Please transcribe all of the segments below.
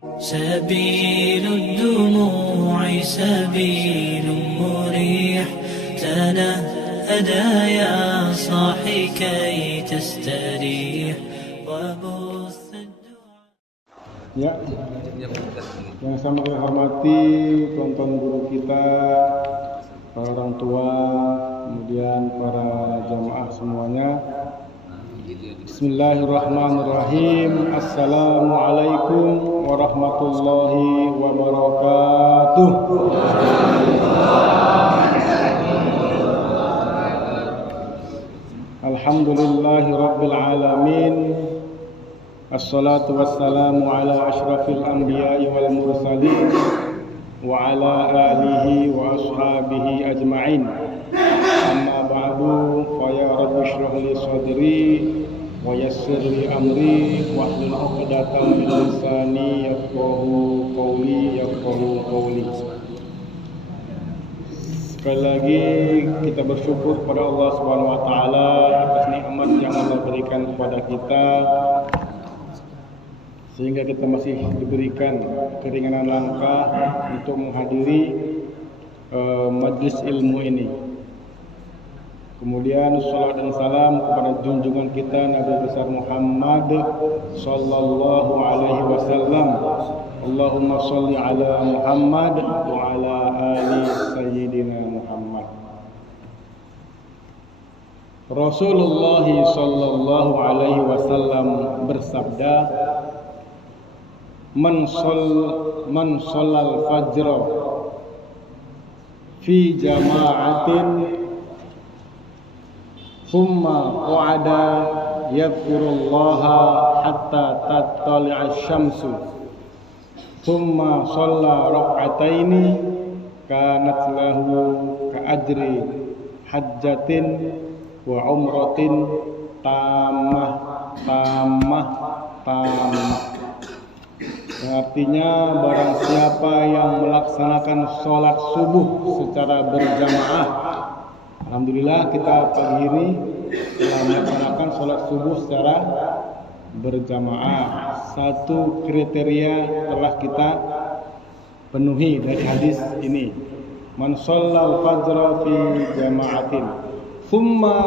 سبيل الدموع سبيل مريح تنهدى يا صاحي كي تستريح وبث Ya, yang sama saya hormati tuan-tuan guru kita, para orang tua, kemudian para jamaah semuanya. Bismillahirrahmanirrahim. Assalamualaikum warahmatullahi wabarakatuh. Alhamdulillahi rabbil alamin. Assalatu wassalamu ala ashrafil anbiya'i wal mursalin wa ala alihi wa ashabihi ajma'in. Amma ba'du, fa ya rabbi shrah li sadri wa yassir li amri wahlul 'uqdatam min lisani yafqahu qawli. Sekali lagi kita bersyukur kepada Allah Subhanahu wa taala atas nikmat yang Allah berikan kepada kita, sehingga kita masih diberikan keringanan langkah untuk menghadiri majlis ilmu ini. Kemudian salat dan salam kepada junjungan kita Nabi besar Muhammad sallallahu alaihi wasallam. Allahumma shalli ala Muhammad wa ala ali sayyidina Muhammad. Rasulullah sallallahu alaihi wasallam bersabda, Man shallal fajra fi jama'atin thumma qa'ada yadhkurullaha hatta tattali'a asy-syamsu thumma shalla rak'ataini kanat lahu ka'ajri hajjatin wa umratin tamah. Artinya barang siapa yang melaksanakan sholat subuh secara berjamaah. Alhamdulillah kita pagi ini telah melaksanakan sholat subuh secara berjamaah. Satu kriteria telah kita penuhi dari hadis ini. Man shallal fajra fi jama'atin thumma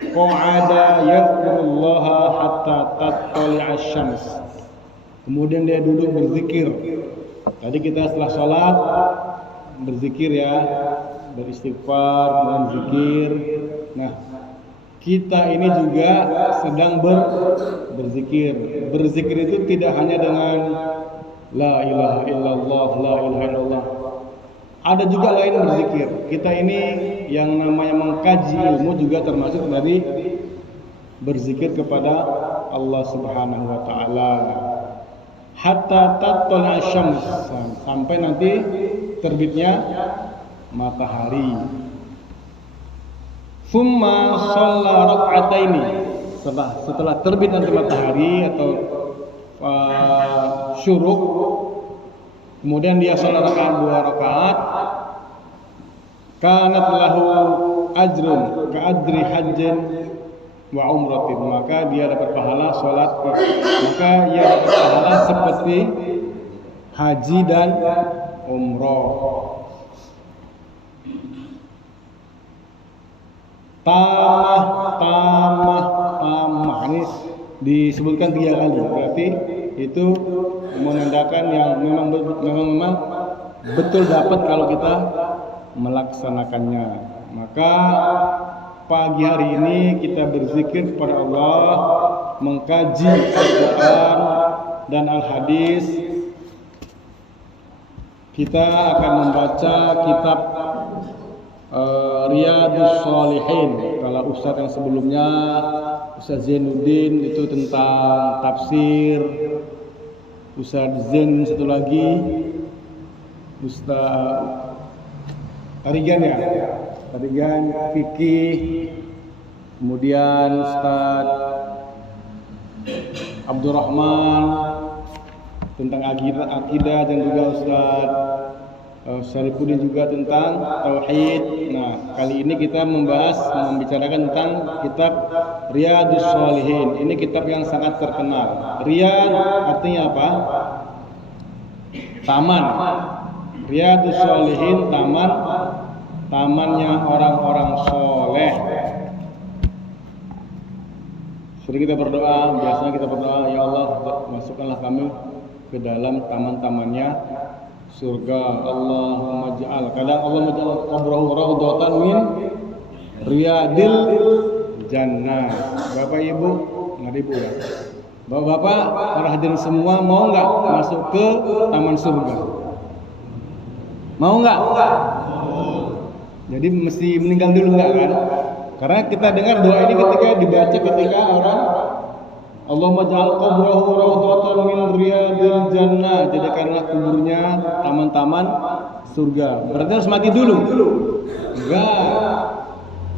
qa'ada yadhkurullaha hatta tattali'a asy-syams. Kemudian dia duduk berzikir. Tadi kita setelah sholat berzikir ya, beristighfar dan zikir. Nah, kita ini juga sedang berzikir. Berzikir itu tidak hanya dengan la ilaha illallah, la ilaha illallah. Ada juga lain berzikir. Kita ini yang namanya mengkaji ilmu juga termasuk dari berzikir kepada Allah Subhanahu wa taala. Hatta tattala asy-syams, sampai nanti terbitnya matahari. Tsumma shalla rak'ataini, setelah terbit nanti matahari atau syuruk, kemudian dia salat dua rakaat, kanat lahu ajrun ka'ajri hajjin wa umratin, maka dia dapat pahala salat, maka ia dapat pahala seperti haji dan umrah. Tamah ini disebutkan 3 kali, berarti itu menandakan yang memang betul dapat kalau kita melaksanakannya. Maka pagi hari ini kita berzikir kepada Allah, mengkaji Al-Quran dan Al-Hadis. Kita akan membaca kitab Riyadhus Shalihin. Kalau Ustadz yang sebelumnya, Ustadz Zainuddin, itu tentang tafsir. Ustadz Zain satu lagi, Ustadz Tarigan ya, Tarigan fikih. Kemudian Ustadz Abdurrahman tentang akidah, dan juga Ustadz Syarifuddin juga tentang tauhid. Nah, kali ini kita membicarakan tentang kitab Riyadhus Shalihin. Ini kitab yang sangat terkenal. Riyad artinya apa? taman. Riyadus Shalihin, tamannya orang-orang soleh. Sering kita berdoa, biasanya kita berdoa, ya Allah, masukkanlah kami ke dalam taman-tamannya surga. Allahumma ja'al. Kadang Allah menja'al qabrahu rawdatan min riyadil jannah. Bapak Ibu, nggak Ibu ya. Bapak-bapak, para hadirin semua mau nggak masuk ke taman surga? Mau nggak? Jadi mesti meninggal dulu nggak kan? Karena kita dengar doa ini ketika dibaca ketika orang Allahumma ja'al qabrahu rawdatan min riyadil jannah. Jadikanlah kuburnya taman-taman surga. Berarti harus mati dulu? Enggak.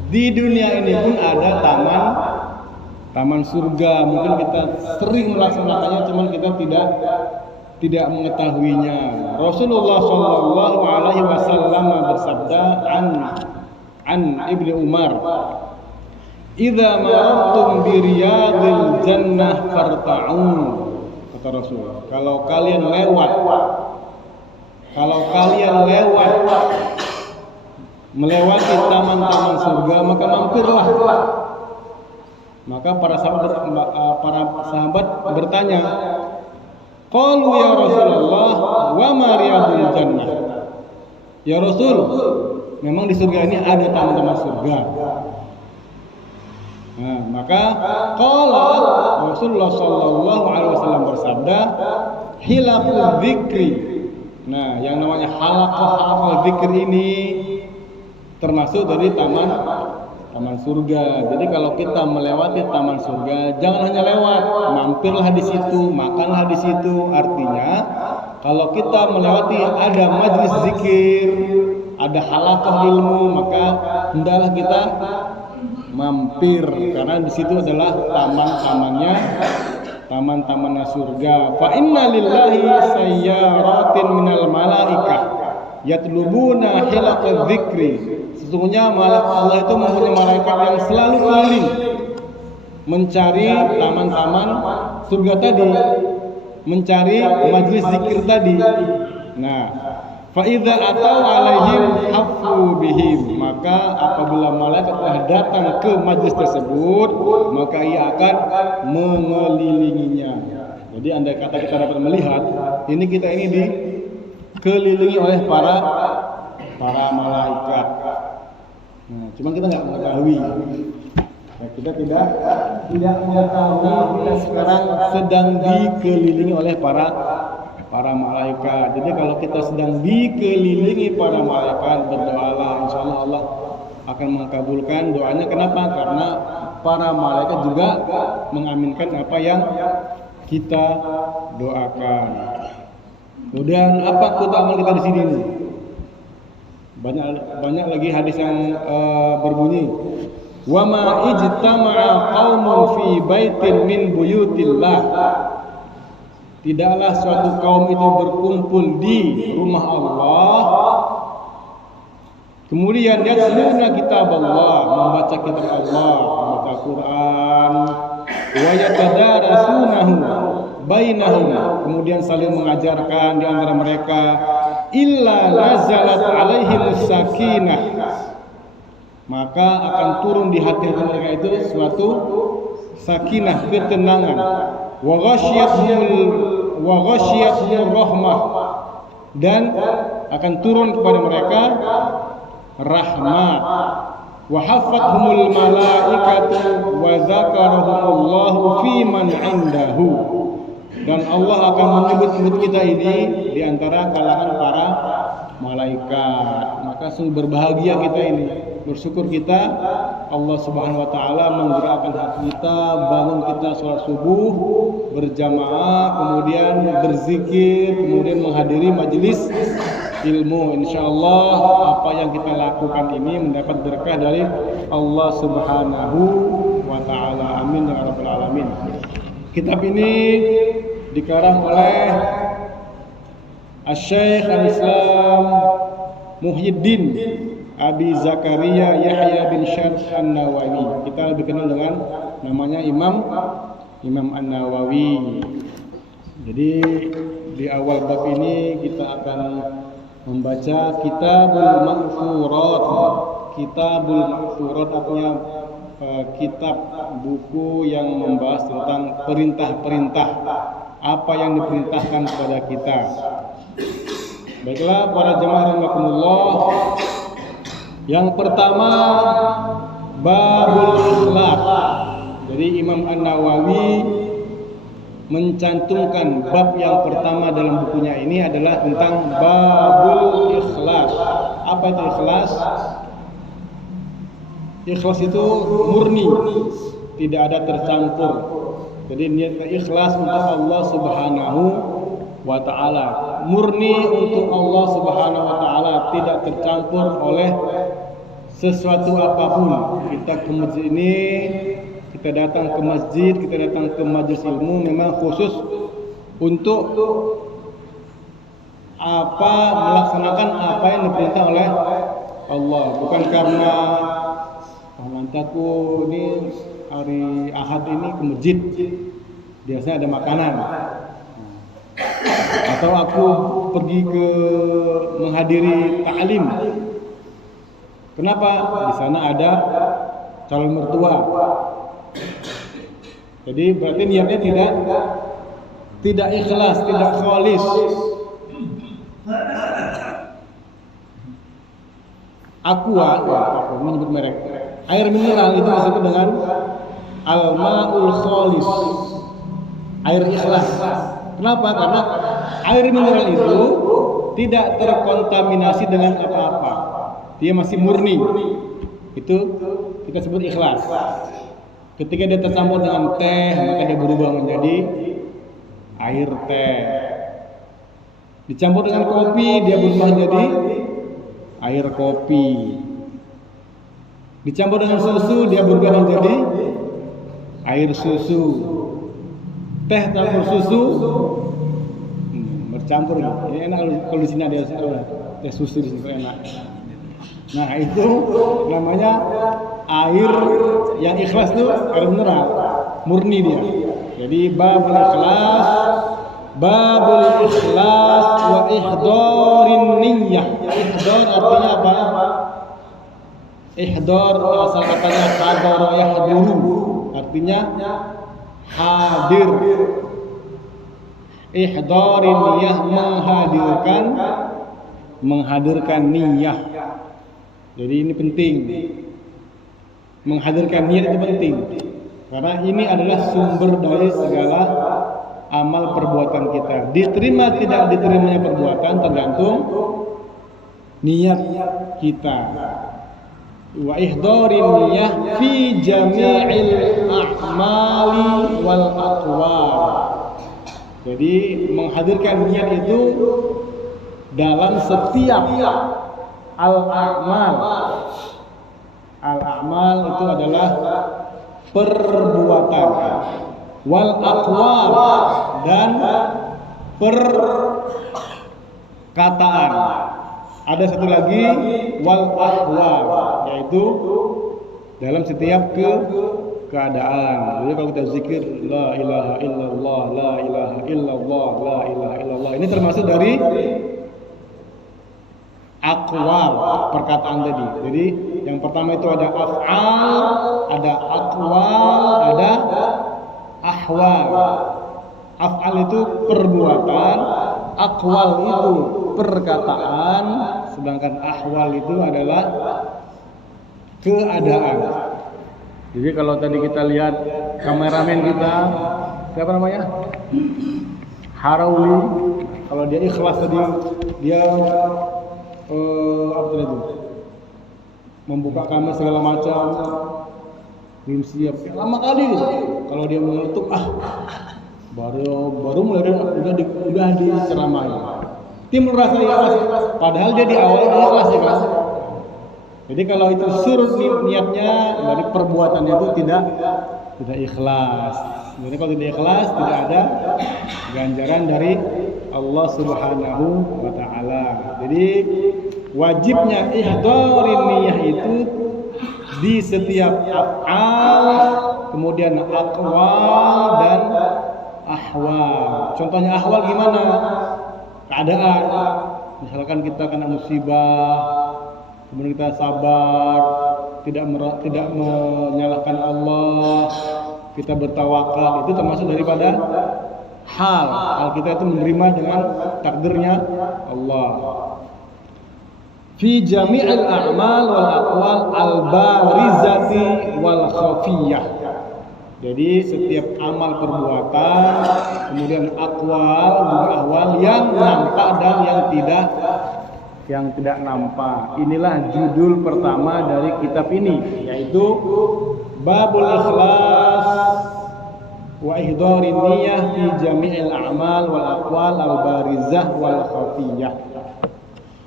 Di dunia ini pun ada taman surga. Mungkin kita sering melaksanakannya, cuman kita tidak mengetahuinya. Rasulullah Shallallahu Alaihi Wasallam bersabda an Ibnu Umar, "Idza marartum bi riyadil jannah farta'u." Kata Rasul, kalau kalian lewat melewati taman-taman surga, maka mampirlah. Maka para sahabat bertanya, qalu ya Rasulullah, wa ma riyadul jannah? Ya Rasul, memang di surga ini ada taman-taman surga. Nah, maka qala Rasulullah sallallahu alaihi wasallam bersabda, hilaqul dzikri. Nah, yang namanya halaqah dzikir ini termasuk dari taman surga. Jadi kalau kita melewati taman surga, jangan hanya lewat, mampirlah di situ, makanlah di situ. Artinya, kalau kita melewati ada majlis zikir, ada halaqah ilmu, maka hendaklah kita mampir, karena di situ adalah taman-tamannya surga. Fa inna lillahi sayyaratin minal malaikah yatlubuna hilaqadz dzikri. Sesungguhnya Allah itu mempunyai malaikat yang selalu keliling mencari taman-taman surga tadi, mencari majlis zikir tadi. Nah, fa idza atau alaihim hafu bihim, maka apabila malaikat telah datang ke majlis tersebut, maka ia akan mengelilinginya. Jadi andai kata kita dapat melihat, kita ini dikelilingi oleh para malaikat. Nah, cuma kita nggak mengetahui. Nah, kita tidak mengetahui kita sekarang sedang dikelilingi oleh para malaikat. Jadi kalau kita sedang dikelilingi para malaikat, berdoalah, insya Allah Allah akan mengabulkan doanya. Kenapa? Karena para malaikat juga mengaminkan apa yang kita doakan. Kemudian apa keutamaan kita di sini nih? Banyak lagi hadis yang berbunyi, wa ma ijtama'a qaumun fi baitin min buyutillah. Tidaklah suatu kaum itu berkumpul di rumah Allah, kemudian yatluna kitab Allah, membaca kitab Allah, membaca Quran, wa yatadarasunahu bainahum, kemudian saling mengajarkan di antara mereka, illa nazalat alaihimus sakinah, maka akan turun di hati mereka itu suatu sakinah, ketenangan, wa ghasyiyatuhum rahmah, dan akan turun kepada mereka rahmat, wa hafathumul malaikatu wa zakarahumullahu fi man indahu, dan Allah akan menyebut-nyebut kita ini di antara kalangan para malaikat. Maka sungguh berbahagia kita ini, bersyukur kita Allah Subhanahu wa taala menggerakkan hati kita, bangun kita sholat subuh berjamaah, kemudian berzikir, kemudian menghadiri majelis ilmu. Insyaallah apa yang kita lakukan ini mendapat berkah dari Allah Subhanahu wa taala. Amin ya rabbal alamin. Kitab ini dikarang oleh Asy-Syaikh Al-Islam Muhyiddin Abi Zakaria Yahya bin Syarh An-Nawawi. Kita lebih kenal dengan namanya Imam An-Nawawi. Jadi di awal bab ini kita akan membaca Kitabul Ma'thurat. Kitabul Ma'thurat artinya kitab buku yang membahas tentang perintah-perintah, apa yang diperintahkan kepada kita. Baiklah para jemaah rahimakumullah. Yang pertama babul akhlak. Jadi Imam An-Nawawi mencantumkan bab yang pertama dalam bukunya ini adalah tentang babul ikhlas. Apa itu ikhlas? Ikhlas itu murni, tidak ada tercampur. Jadi niat ikhlas untuk Allah Subhanahu wa taala, murni untuk Allah Subhanahu wa taala, tidak tercampur oleh sesuatu apapun. Kita ke masjid ini, kita datang ke masjid, kita datang ke majelis ilmu memang khusus untuk melaksanakan apa yang diperintah oleh Allah, bukan karena mantaku ini hari Ahad ini ke masjid, biasanya ada makanan, atau aku pergi ke menghadiri ta'lim. Kenapa? Di sana ada calon mertua. Jadi berarti niatnya tidak ikhlas, tidak khalis. Aqua, aku menyebut merek. Air mineral itu disebut dengan al-ma'ul khalis, air ikhlas. Kenapa? Karena air mineral itu tidak terkontaminasi dengan apa-apa, dia masih murni. Itu kita sebut ikhlas. Ketika dia tercampur dengan teh, maka dia berubah menjadi air teh. Dicampur dengan kopi, dia berubah menjadi air kopi. Dicampur dengan susu, dia berubah menjadi air susu. Teh campur susu, bercampur. Ini enak kalau di sini ada teh susu di sini, enak. Nah itu namanya air yang ikhlas tuh, air mineral, murni dia. Jadi babul ikhlas wa ihdarin niyyah. Ihdar artinya apa? Ihdar asal katanya hadara yahduru, artinya hadir. Ihdarin niyyah, menghadirkan niyyah. Jadi ini penting. Menghadirkan niat itu penting. Karena ini adalah sumber dari segala amal perbuatan kita. Diterima tidak diterimanya perbuatan tergantung niat kita. Wa ihdarin niyyah fi jami'il a'mali wal aqwal. Jadi menghadirkan niat itu dalam setiap al-a'mal. Al-a'mal itu adalah perbuatan. Wal aqwal, dan perkataan. Ada satu lagi wal ahwal, yaitu dalam setiap keadaan. Jadi kalau kita zikir la ilaha illallah, la ilaha illallah, la ilaha illallah, ini termasuk dari aqwal, perkataan tadi. Jadi yang pertama itu ada af'al, ada aqwal, ada ahwal. Af'al itu perbuatan, aqwal itu perkataan, sedangkan ahwal itu adalah keadaan. Jadi kalau tadi kita lihat kameramen kita, siapa namanya? Harawi, kalau dia ikhlas tadi, dia apa itu? Membuka kamera segala macam, belum siap. Lama kali gitu. Kalau dia mengetuk, baru mulai udah diceramahi. Timbul rasa ikhlas, padahal dia di awal ikhlas ya kan. Jadi kalau itu surut niatnya, dari perbuatannya itu tidak ikhlas. Jadi kalau tidak ikhlas, tidak ada ganjaran dari Allah Subhanahu wa taala. Jadi wajibnya ihdarin niyyah itu di setiap af'al, kemudian aqwal dan ahwal. Contohnya ahwal gimana? Keadaan. Misalkan kita kena musibah, kemudian kita sabar, tidak menyalahkan Allah, kita bertawakal, itu termasuk daripada hal kita itu menerima dengan takdirnya Allah. Fi jami'il a'mal wal aqwal al-barizati wal khafiyah. Jadi setiap amal perbuatan, kemudian aqwal juga ahwal yang nampak dan yang tidak nampak. Inilah judul pertama dari kitab ini, yaitu Babul Ikhlas wa ihdarin niyyah fi jami'il a'mal wal aqwal al-barizah wal khafiyah.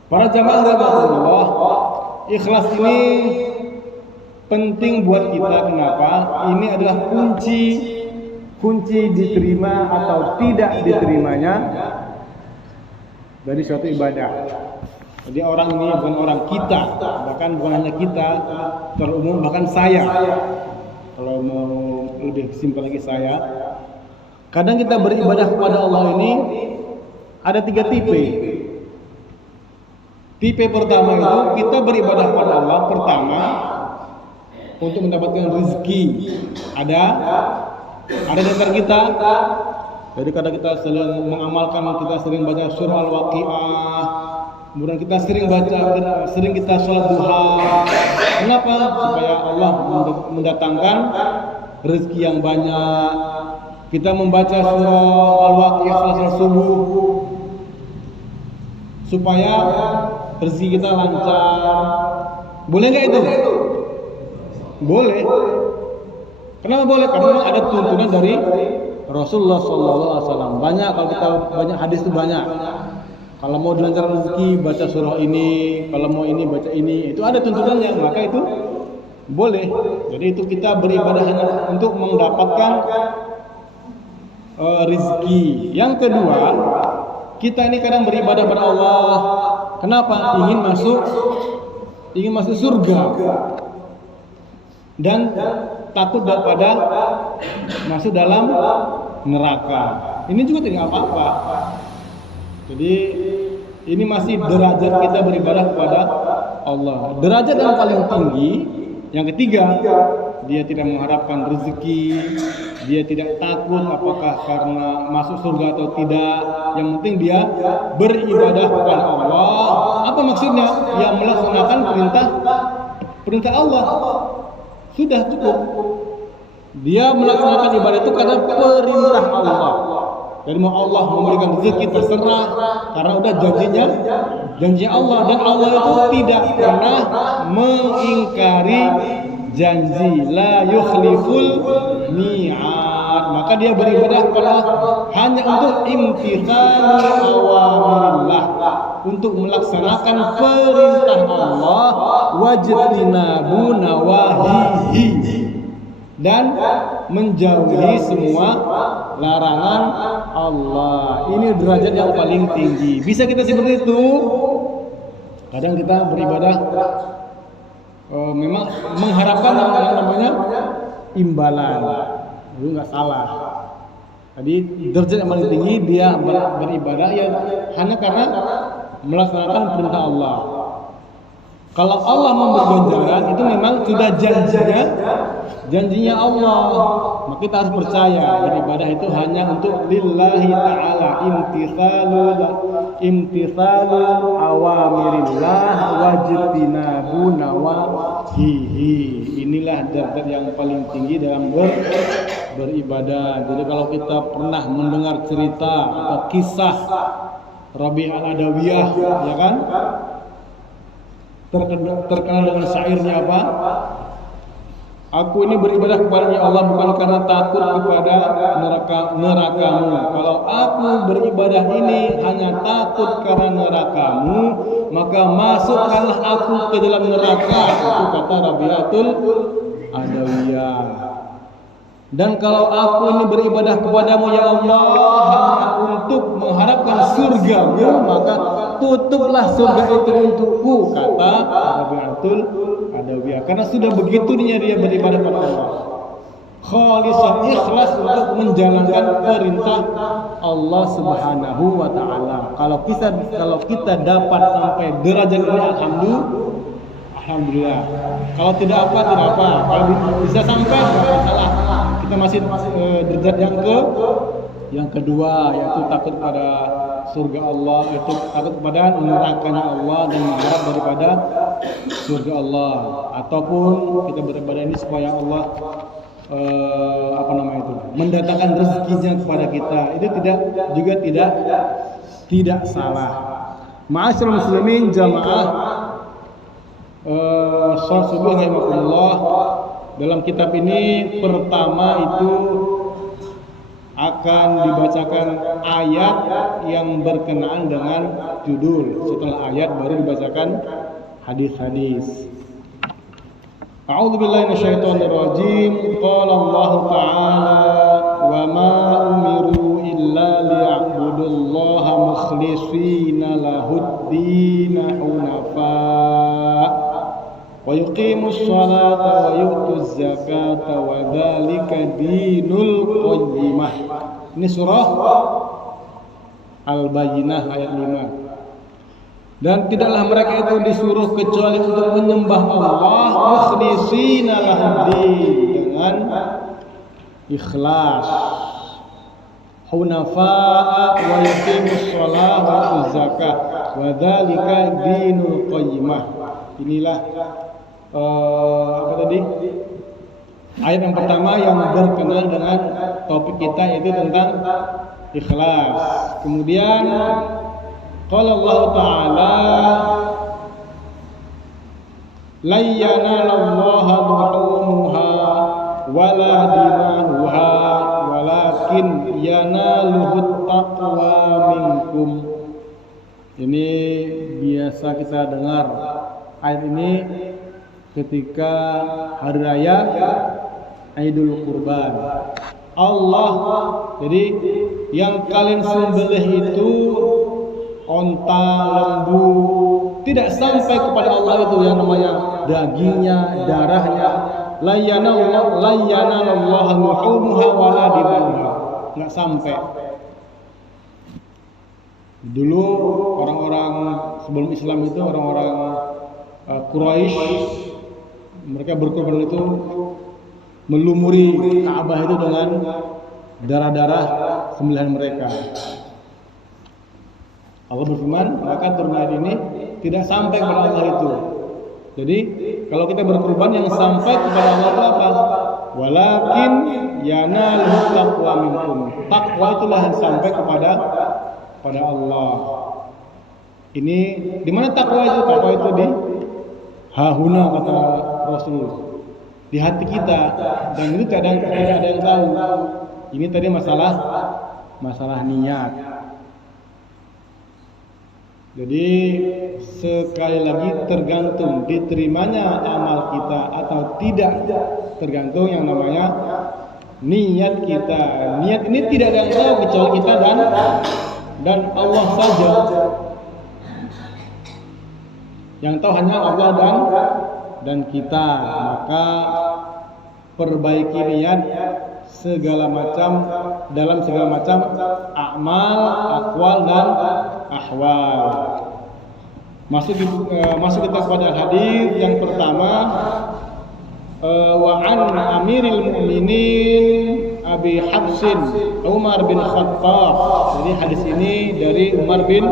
Para jamaah rahmatullah, ikhlas ini penting buat kita. Kenapa? Ini adalah kunci diterima atau tidak diterimanya dari suatu ibadah. Jadi orang ini bukan orang kita, bahkan bukan hanya kita, secara umum bahkan saya. Kalau mau lebih simpel lagi saya. Kadang kita beribadah kepada Allah ini ada 3 tipe. Tipe pertama itu kita beribadah kepada Allah pertama untuk mendapatkan rezeki. Ada di antara kita. Jadi kadang kita sering mengamalkan, kita sering baca surah Al-Waqiah, kemudian kita sering kita sholat duha. Kenapa? Supaya Allah mendatangkan rezeki yang banyak. Kita membaca surah Al-Waqiah setelah subuh supaya rezeki kita lancar. Boleh nggak itu? Boleh. Kenapa boleh? Karena ada tuntunan dari Rasulullah SAW. Banyak, kalau kita banyak hadis itu banyak. Kalau mau dilancarkan rezeki baca surah ini, kalau mau ini baca ini, itu ada tuntunannya, maka itu boleh. Jadi itu kita beribadah hanya untuk mendapatkan rezeki. Yang kedua, kita ini kadang beribadah pada Allah. Kenapa? Ingin masuk surga dan takut daripada masuk dalam neraka. Ini juga tidak apa-apa. Jadi ini masih derajat kita beribadah kepada Allah. Derajat yang paling tinggi, yang ketiga, dia tidak mengharapkan rezeki, dia tidak takut apakah karena masuk surga atau tidak. Yang penting dia beribadah kepada Allah. Apa maksudnya? Yang melaksanakan perintah Allah. Sudah cukup. Dia melaksanakan ibadah itu karena perintah Allah. Jadi mau Allah memberikan rezeki terserah, karena udah janji Allah, dan Allah itu tidak pernah mengingkari janji. La yukhliful mi'ad. Maka dia beribadah kepada hanya untuk imtithal awamirillah, untuk melaksanakan perintah Allah, wajtinabu nawahihi, dan menjauhi semua larangan Allah. Ini derajat yang paling tinggi. Bisa kita seperti itu. Kadang kita beribadah memang mengharapkan yang namanya imbalan. Itu nggak salah. Jadi derajat yang paling tinggi dia beribadah ya hanya karena melaksanakan perintah Allah. Kalau Allah memberi ganjaran itu memang sudah janjinya Allah. Maka kita harus percaya beribadah itu hanya untuk lillahi ta'ala, imtithalu awamirillah wajtinabu nawahihi. Inilah derajat yang paling tinggi dalam beribadah. Jadi kalau kita pernah mendengar cerita atau kisah Rabi' al-Adawiyah, ya kan? Terkenal dengan syairnya apa? Aku ini beribadah kepada Allah bukan karena takut kepada nerakamu. Kalau aku beribadah ini hanya takut karena nerakamu, maka masukkanlah aku ke dalam neraka. Itu kata Rabi'atul Adawiyah. Dan kalau aku ini beribadah kepadamu ya Allah hanya untuk mengharapkan surgamu, maka tutuplah surga itu untukku, kata Rabi'atul Adawiyah. Karena sudah begitu dia beribadah kepada Allah. khalisah, ikhlas untuk menjalankan perintah Allah Subhanahu wa taala. Kalau kita dapat sampai derajat ini, alhamdulillah. Kalau tidak apa. Kalau bisa sampai tidak masalah. Kita masih derajat yang kedua, yaitu takut pada surga Allah, yaitu takut kepada nerakanya Allah dan mengharap daripada surga Allah. Ataupun kita beribadah ini supaya Allah mendatangkan rezekinya kepada kita. Itu tidak salah. Ma'asyiral muslimin jamaah sholat subuh rahimakumullah. Dalam kitab ini pertama itu akan dibacakan ayat yang berkenaan dengan judul. Setelah ayat baru dibacakan hadis-hadis. A'udzu billahi minasyaitonir rajim. Qala Allah Ta'ala wa ma umiru illa liya'budullaha mukhlishina lahud-din hunafa wa yuqimus salata wa yu'tuz zakata wa dzalika dinul qayyimah. Ini surah Al-Bayyinah ayat 5. Dan tidaklah mereka itu disuruh kecuali untuk menyembah Allah mukhlishina lahud-din, dengan ikhlas, hunafa'a wa yuqimus salata wa yu'tuz zakata wa dzalika dinul qayyimah. Inilah ayat yang pertama yang berkenaan dengan topik kita, yaitu tentang ikhlas. Kemudian qala Allah Ta'ala la yanalallaha luhumuha wala dimahuha walakin yanaluhut taqwa minkum. Ini biasa kita dengar ayat ini ketika hari raya Idul Kurban. Allah, jadi yang kalian sembelih itu onta, lembu, tidak sampai kepada Allah itu yang namanya dagingnya, darahnya. La yanalallaha luhumuha wala dimahuha. Enggak sampai. Dulu orang-orang sebelum Islam itu, orang-orang Quraisy, mereka berkorban itu melumuri Ka'bah itu dengan darah-darah sembelihan mereka. Allah berfirman, maka turun ayat ini tidak sampai kepada Allah itu. Jadi kalau kita berkorban, yang sampai kepada Allah itu apa? Walakin yanaluhu taqwa minkum. Takwa itulah yang sampai kepada Allah. Ini di mana takwa itu? Takwa itu di hahuna, kata Rasul, di hati kita, dan itu tidak ada yang tahu. Ini tadi masalah niat. Jadi sekali lagi tergantung diterimanya amal kita atau tidak, tergantung yang namanya niat kita. Niat ini tidak ada yang tahu kecuali kita dan Allah saja. Yang tahu hanya Allah dan kita. Maka perbaiki niat dalam segala macam amal, aqwal dan ahwal. Masuk kita kepada hadis yang pertama. Wa an Amiril Mu'minin Abi Hafsin Umar bin Khattab. Jadi hadis ini dari Umar bin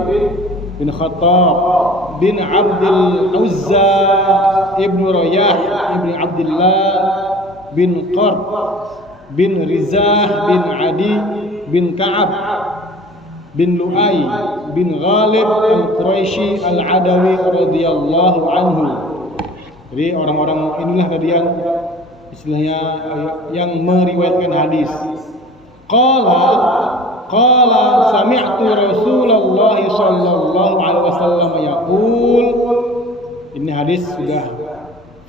Khattab bin Abdul Uzza ibnu Rayah ibnu Abdullah bin Qard bin Rizah bin Adi bin Ka'ab bin Lu'ay bin Ghalib al-Quraisy al-Adawi radhiyallahu anhu. Jadi orang-orang inilah tadi yang istilahnya yang meriwayatkan hadis. Qala sami'tu Rasulullah sallallahu alaihi wasallam yaqul. Ini hadis sudah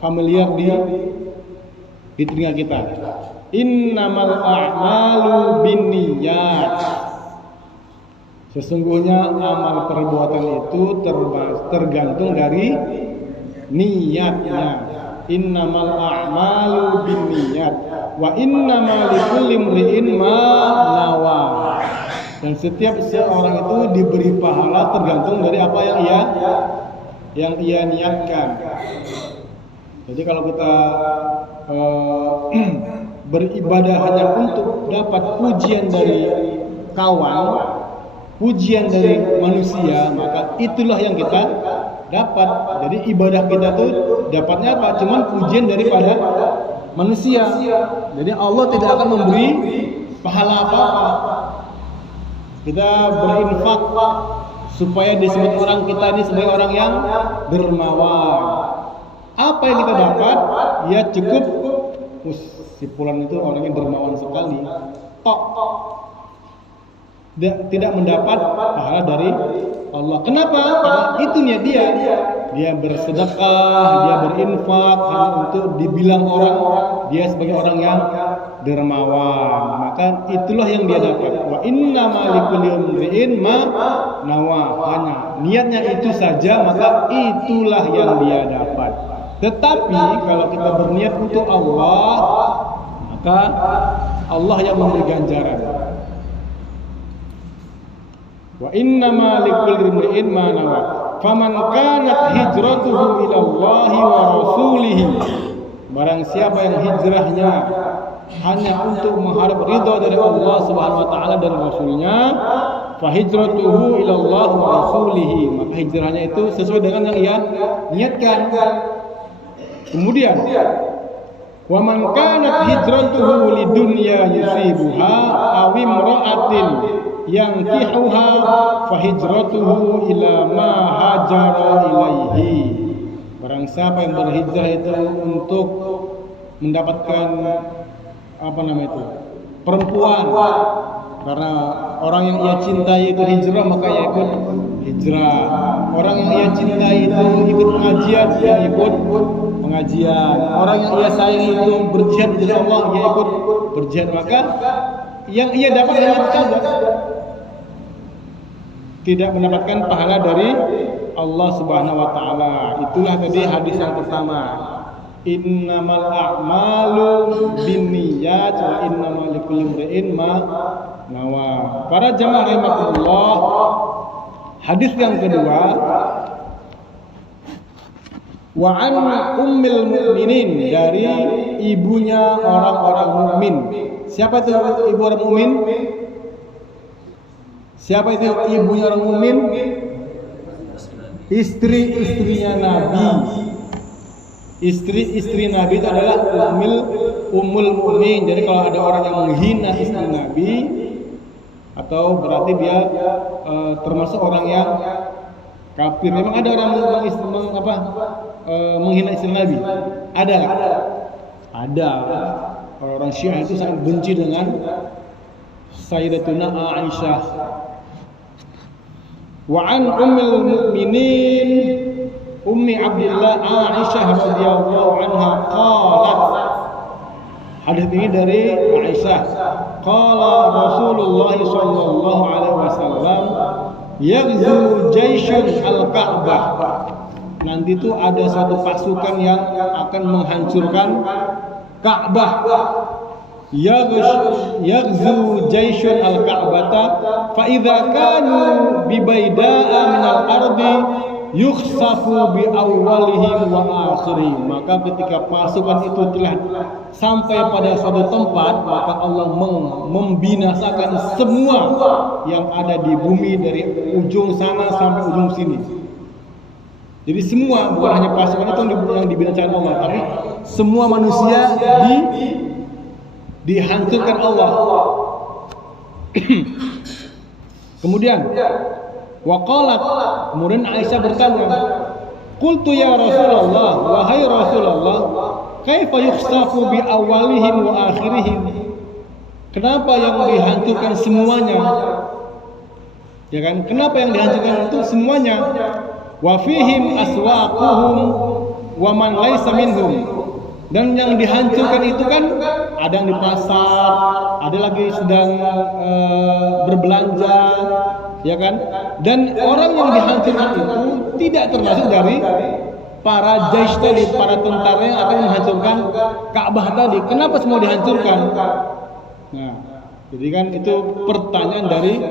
familiar di telinga kita. Innamal a'malu binniyat. Sesungguhnya amal perbuatan itu tergantung dari niatnya. Innamal a'malu binniyat. Wa innama likulli imri'in ma nawa. Dan setiap seorang itu diberi pahala tergantung dari apa yang ia niatkan. Jadi kalau kita beribadah hanya untuk dapat pujian dari kawan, pujian dari manusia, maka itulah yang kita dapat. Jadi ibadah kita tuh dapatnya apa? Cuman pujian daripada manusia. Jadi Allah tidak akan memberi pahala apa-apa. Kita berinfak supaya disebut orang kita ini sebagai orang yang dermawan. Apa yang kita dapat? Ya cukup si fulan itu orangnya dermawan sekali. Tok. Tidak mendapat pahala dari Allah. Kenapa? Karena itu niat dia. Dia bersedekah, dia berinfak hanya untuk dibilang orang dia sebagai orang yang dermawan. Maka itulah yang dia dapat. Wa innama likulli imri'in ma nawa. Hanya niatnya itu saja, maka itulah yang dia dapat. Tetapi kalau kita berniat untuk Allah, maka Allah yang memberi ganjaran. Wa innama likulli imri'in ma nawa. Faman kanat hijratuhu ila Allah wa rasulih. Barang siapa yang hijrahnya hanya untuk mengharap ridha dari Allah Subhanahu wa taala dan Rasulnya, fa hijratuhu ila Allah wa rasulih. Maka hijrahnya itu sesuai dengan yang ia niatkan. Kemudian wa man kanat hijratuhu lidunya yusibuha aw imra'atin yankihuha fa hijratuhu ila ma hajara ilaihi. Barang siapa yang berhijrah itu untuk mendapatkan perempuan, karena orang yang ia cintai itu hijrah, maka ia ikut hijrah. Orang yang ia cintai itu ikut pengajian, ia ikut pengajian. Orang yang ia sayangi itu berjihad di jalan Allah, ia ikut berjihad. Maka yang ia dapat hanya itu saja, tidak mendapatkan pahala dari Allah Subhanahu wa taala. Itulah tadi hadis yang pertama. Innamal a'malu binniyat wa innamal likulli imri'in ma nawa. Para jamaah rahimakumullah, hadis yang kedua, wa an ummil mukminin, dari ibunya orang-orang mukmin. Siapa itu ibu orang mukmin? Siapa itu ibunya orang mukmin? Istri-istrinya Nabi. Istri-istri Nabi itu adalah ummul mukmin. Jadi kalau ada orang yang menghina istri Nabi, atau berarti dia termasuk orang yang kafir. Memang ada orang menghina istri Nabi? Ada. Ada. Orang Syiah itu sangat benci dengan Sayyidatuna Aisyah. Wa an ummul mukminin Ummi Abdillah Aisyah radhiyallahu anha qalat. Hadis ini dari Aisyah. Qala Rasulullah sallallahu alaihi wasallam, yaghzu jaisyun al-Ka'bah. Nanti itu ada suatu pasukan yang akan menghancurkan Ka'bah. Yaghzu jaisyun al-Ka'bata fa idza kanu bi baida'a min al-ardi yukhsafu bi awwalihim wa akhirihim. Maka ketika pasukan itu telah sampai pada suatu tempat, maka Allah membinasakan semua yang ada di bumi dari ujung sana sampai ujung sini. Jadi semua, bukan hanya pasukan itu yang dibinasakan Allah, tapi semua manusia dihancurkan Allah. Kemudian waqalat, kemudian Aisyah bertanya, qultu ya Rasulullah, wahai Rasulullah, kaifa yukhsafu bi awalihim wa akhirihim? Kenapa yang dihancurkan semuanya? Ya kan? Kenapa yang dihancurkan itu semuanya? Wa fihim aswaquhum wa man laysa minhum. Dan yang dihancurkan itu kan ada yang di pasar, ada lagi sedang berbelanja, ya kan? Dan orang yang dihancurkan itu tidak termasuk dari para jaish tadi, para tentara yang akan menghancurkan Ka'bah tadi. Kenapa semua dihancurkan? Nah, jadi kan itu pertanyaan dari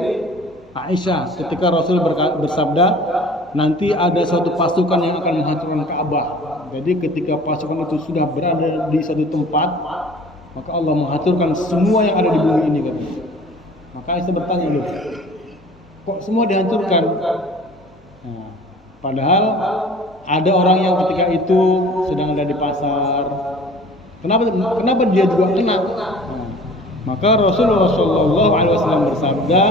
Aisyah ketika Rasul bersabda, nanti ada suatu pasukan yang akan menghancurkan Ka'bah. Jadi ketika pasukan itu sudah berada di satu tempat, maka Allah menghancurkan semua yang ada di bumi ini katanya. Maka Aisyah bertanya, loh, kok semua dihancurkan? Nah, padahal ada orang yang ketika itu sedang ada di pasar. Kenapa dia juga kena? Nah, maka Rasulullah SAW bersabda,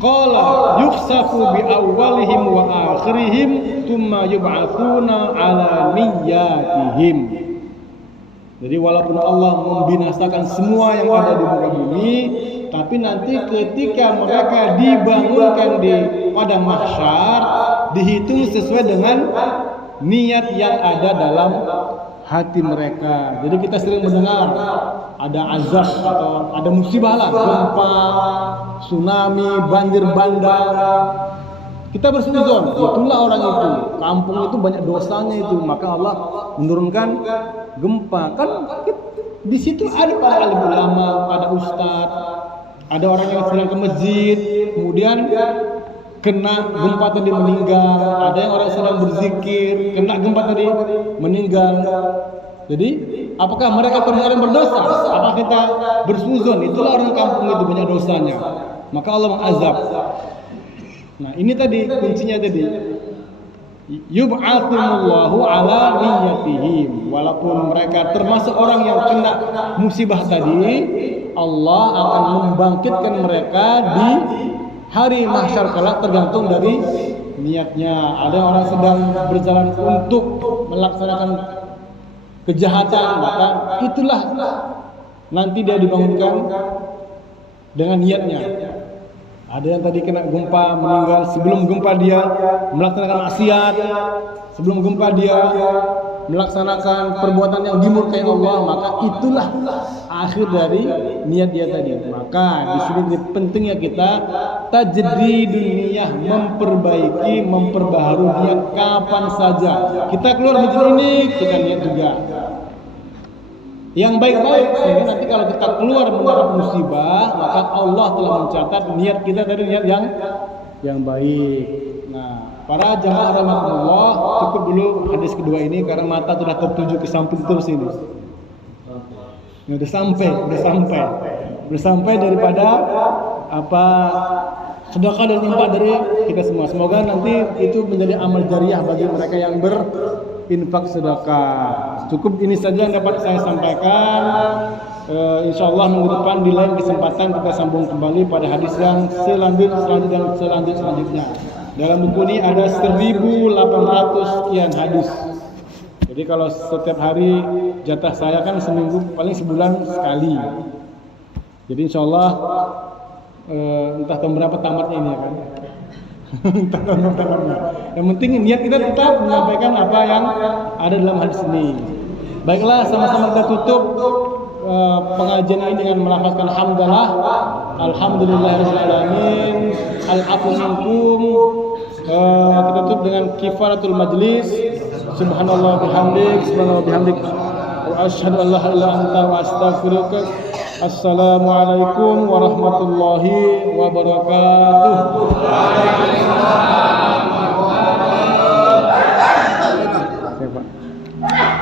qala yuksafu bi awwalihim wa akhirihim thumma yub'atsuna ala niyyatihim. Jadi walaupun Allah membinasakan semua yang ada di muka bumi, tapi nanti ketika mereka dibangunkan di padang mahsyar, dihitung sesuai dengan niat yang ada dalam hati mereka. Jadi kita sering mendengar ada azab atau ada musibah lah, gempa, tsunami, banjir bandang. Kita bersuzon, itulah orang itu, kampung itu banyak dosanya itu, maka Allah menurunkan gempa. Kan di situ ada para alim ulama, ada ustadz, ada orang yang sedang ke masjid, kemudian kena gempa tadi meninggal, ada yang orang sedang berzikir, kena gempa tadi meninggal. Jadi apakah mereka termasuk berdosa? Apakah kita bersuzon? Itulah orang kampung itu banyak dosanya, maka Allah mengazab. Nah ini tadi kuncinya tadi, yub'atsumullahu ala niyyatihim. Walaupun mereka termasuk orang yang kena musibah tadi, Allah akan membangkitkan mereka di hari mahsyar kelak, tergantung dari niatnya. Ada orang sedang berjalan untuk melaksanakan kejahatan, maka itulah nanti dia dibangunkan dengan niatnya. Ada yang tadi kena gempa meninggal, sebelum gempa dia melaksanakan maksiat, sebelum gempa dia melaksanakan perbuatan yang dimurkai Allah, maka itulah akhir dari niat dia tadi. Maka di sini pentingnya kita tajdidun niyah, memperbaiki, memperbaharui niat kapan saja. Kita keluar masjid ini, kita niat juga yang baik-baik, sehingga nanti kalau kita keluar mendapat musibah, maka Allah telah mencatat niat kita dari niat yang baik. Nah, para jamaah rahmatullah, cukup dulu hadis kedua ini karena mata sudah tertuju ke samping terus ini. Udah sampai daripada sedekah dan infak dari kita semua. Semoga nanti itu menjadi amal jariah bagi mereka yang berinfak sedekah. Cukup ini saja yang dapat saya sampaikan. Insyaallah minggu depan di lain kesempatan kita sambung kembali pada hadis yang selanjutnya. Dalam buku ini ada 1800 sekian hadis. Jadi kalau setiap hari jatah saya kan seminggu paling sebulan sekali. Jadi insyaallah entah tahun berapa tamatnya ini ya kan. Entah tahun berapa tamatnya. Yang penting niat kita tetap menyampaikan apa yang ada dalam hadis ini. Baiklah, sama-sama kita tutup pengajian ini dengan melafazkan hamdalah, alhamdulillahirabbil alamin, al-'afwu minkum. Kita tutup dengan kifaratul majlis. Subhanallah bihamdik, wa asyhadu an la ilaha illa anta wa astaghfiruka. Assalamualaikum warahmatullahi wabarakatuh. Waalaikumsalam warahmatullahi wabarakatuh.